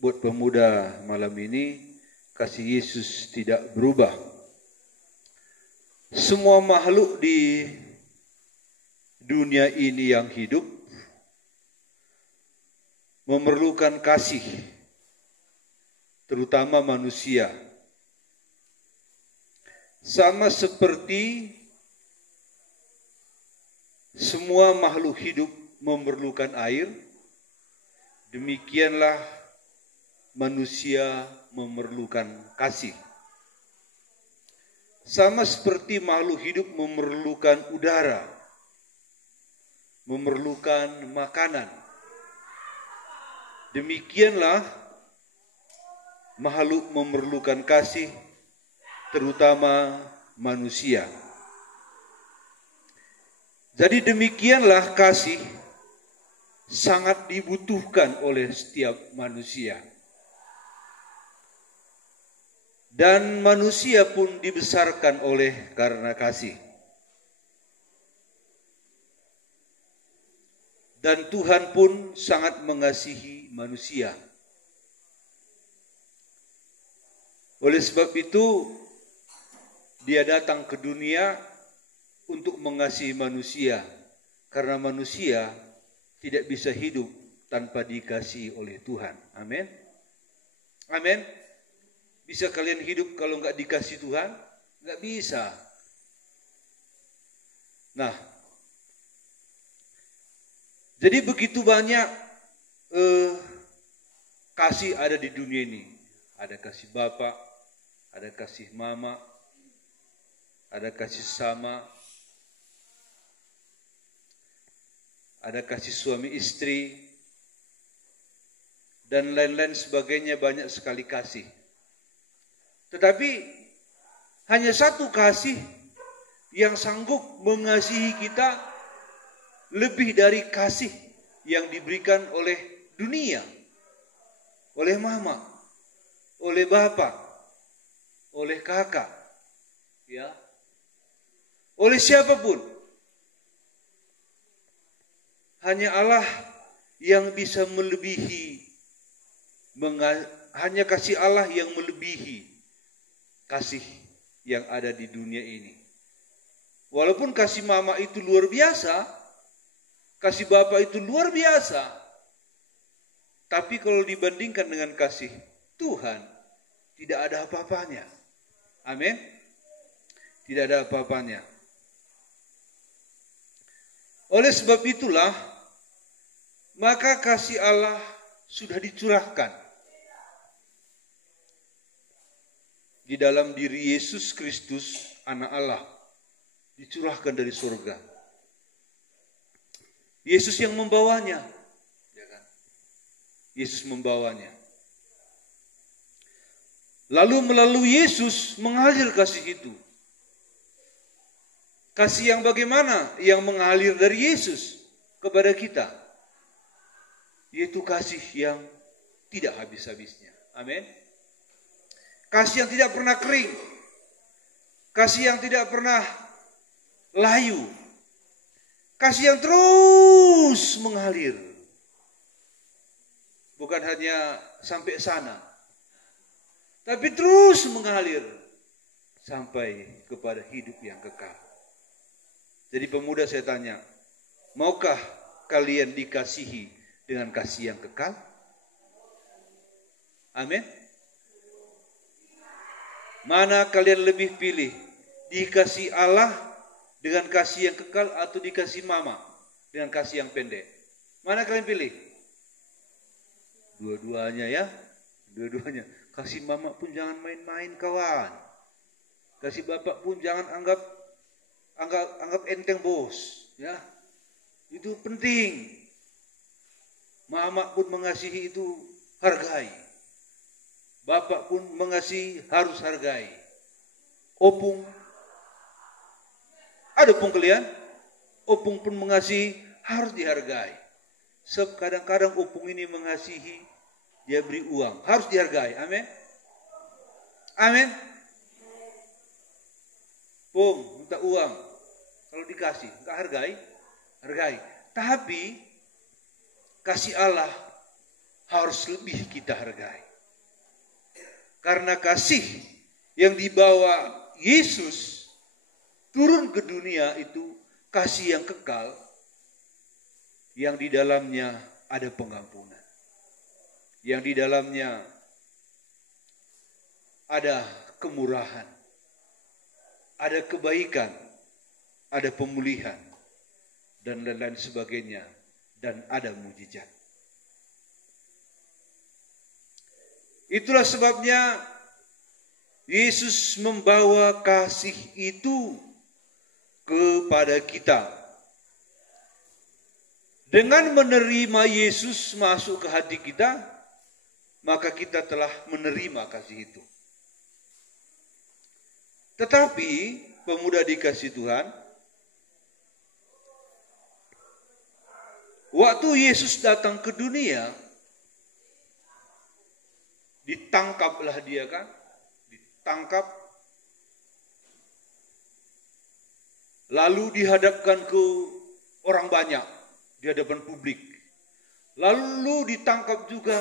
buat pemuda malam ini, kasih Yesus tidak berubah. Semua makhluk di dunia ini yang hidup memerlukan kasih, terutama manusia. Sama seperti semua makhluk hidup memerlukan air, demikianlah manusia memerlukan kasih. Sama seperti makhluk hidup memerlukan udara, memerlukan makanan, demikianlah makhluk memerlukan kasih, terutama manusia. Jadi demikianlah kasih sangat dibutuhkan oleh setiap manusia. Dan manusia pun dibesarkan oleh karena kasih. Dan Tuhan pun sangat mengasihi manusia. Oleh sebab itu, Dia datang ke dunia untuk mengasihi manusia, karena manusia tidak bisa hidup tanpa dikasihi oleh Tuhan. Amin. Amin. Bisa kalian hidup kalau nggak dikasih Tuhan? Nggak bisa. Nah, jadi begitu banyak kasih ada di dunia ini. Ada kasih Bapa, ada kasih Mama, ada kasih sama, ada kasih suami istri, dan lain-lain sebagainya, banyak sekali kasih. Tetapi hanya satu kasih yang sanggup mengasihi kita lebih dari kasih yang diberikan oleh dunia, oleh mama, oleh bapak, oleh kakak, ya, oleh siapapun. Hanya Allah yang bisa melebihi, hanya kasih Allah yang melebihi kasih yang ada di dunia ini. Walaupun kasih mama itu luar biasa, kasih bapak itu luar biasa, tapi kalau dibandingkan dengan kasih Tuhan, tidak ada apa-apanya. Amin. Tidak ada apa-apanya. Oleh sebab itulah, maka kasih Allah sudah dicurahkan di dalam diri Yesus Kristus, Anak Allah, dicurahkan dari surga. Yesus yang membawanya, ya kan? Yesus membawanya. Lalu melalui Yesus mengalir kasih itu. Kasih yang bagaimana? Yang mengalir dari Yesus kepada kita, yaitu kasih yang tidak habis-habisnya. Amin. Kasih yang tidak pernah kering, kasih yang tidak pernah layu, kasih yang terus mengalir. Bukan hanya sampai sana, tapi terus mengalir sampai kepada hidup yang kekal. Jadi pemuda, saya tanya, maukah kalian dikasihi dengan kasih yang kekal? Amin. Mana kalian lebih pilih? Dikasih Allah dengan kasih yang kekal atau dikasih mama dengan kasih yang pendek? Mana kalian pilih? Dua-duanya ya. Dua-duanya. Kasih mama pun jangan main-main kawan. Kasih bapak pun jangan anggap enteng bos. Ya. Itu penting. Mama pun mengasihi itu hargai. Bapak pun mengasihi harus hargai. Opung. Ada opung kalian? Opung pun mengasihi harus dihargai. Sebab kadang-kadang opung ini mengasihi, dia beri uang. Harus dihargai. Amin. Amin. Pung, minta uang. Kalau dikasih, enggak hargai. Hargai. Tapi kasih Allah harus lebih kita hargai. Karena kasih yang dibawa Yesus turun ke dunia itu kasih yang kekal, yang di dalamnya ada pengampunan, yang di dalamnya ada kemurahan, ada kebaikan, ada pemulihan, dan lain-lain sebagainya, dan ada mujizat. Itulah sebabnya Yesus membawa kasih itu kepada kita. Dengan menerima Yesus masuk ke hati kita, maka kita telah menerima kasih itu. Tetapi pemuda dikasih Tuhan, waktu Yesus datang ke dunia, ditangkaplah dia kan, ditangkap, lalu dihadapkan ke orang banyak, di hadapan publik. Lalu ditangkap juga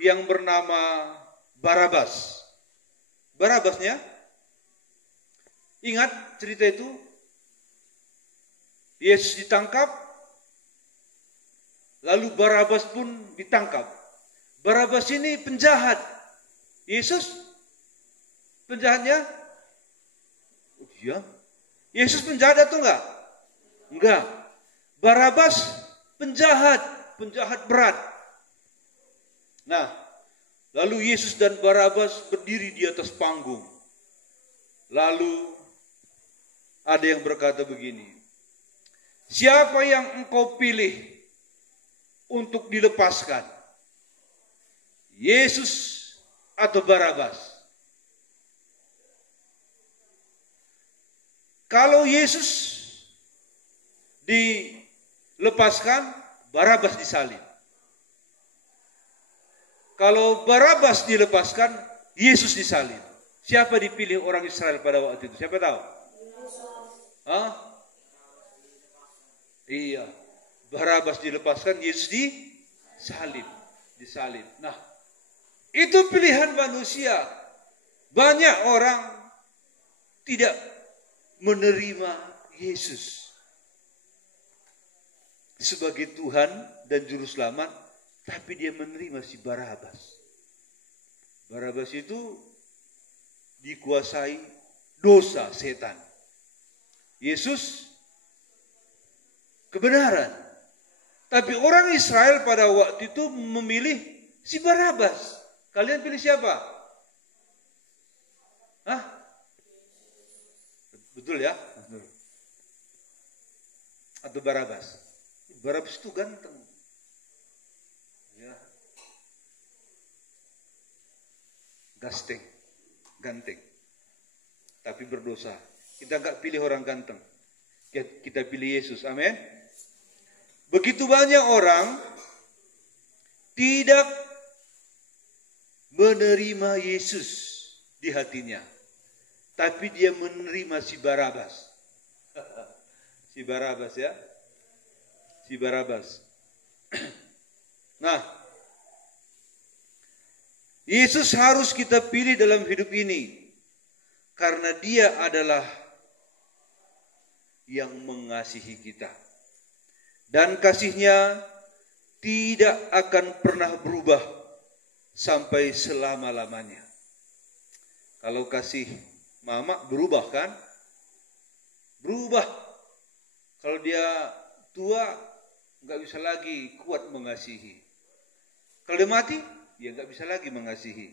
yang bernama Barabas. Barabasnya, ingat cerita itu? Yesus ditangkap, lalu Barabas pun ditangkap. Barabas ini penjahat. Yesus penjahatnya? Oh, iya. Yesus penjahat atau enggak? Enggak. Barabas penjahat berat. Nah, lalu Yesus dan Barabas berdiri di atas panggung. Lalu ada yang berkata begini, siapa yang engkau pilih untuk dilepaskan? Yesus atau Barabas? Kalau Yesus dilepaskan, Barabas disalib. Kalau Barabas dilepaskan, Yesus disalib. Siapa dipilih orang Israel pada waktu itu? Siapa tahu? Hah? Iya. Barabas dilepaskan, Yesus disalib. Nah, itu pilihan manusia. Banyak orang tidak menerima Yesus sebagai Tuhan dan Juru Selamat, tapi dia menerima si Barabas. Barabas itu dikuasai dosa setan. Yesus kebenaran. Tapi orang Israel pada waktu itu memilih si Barabas. Kalian pilih siapa? Hah? Betul ya? Betul. Atau Barabas? Barabas itu ganteng. Ya. Ganteng. Tapi berdosa. Kita enggak pilih orang ganteng. Kita pilih Yesus. Amin. Begitu banyak orang tidak menerima Yesus di hatinya, tapi dia menerima si Barabas. Si Barabas ya. Si Barabas. Nah, Yesus harus kita pilih dalam hidup ini karena dia adalah yang mengasihi kita. Dan kasihnya tidak akan pernah berubah sampai selama-lamanya. Kalau kasih mama berubah kan? Berubah. Kalau dia tua, nggak bisa lagi kuat mengasihi. Kalau dia mati, dia nggak bisa lagi mengasihi.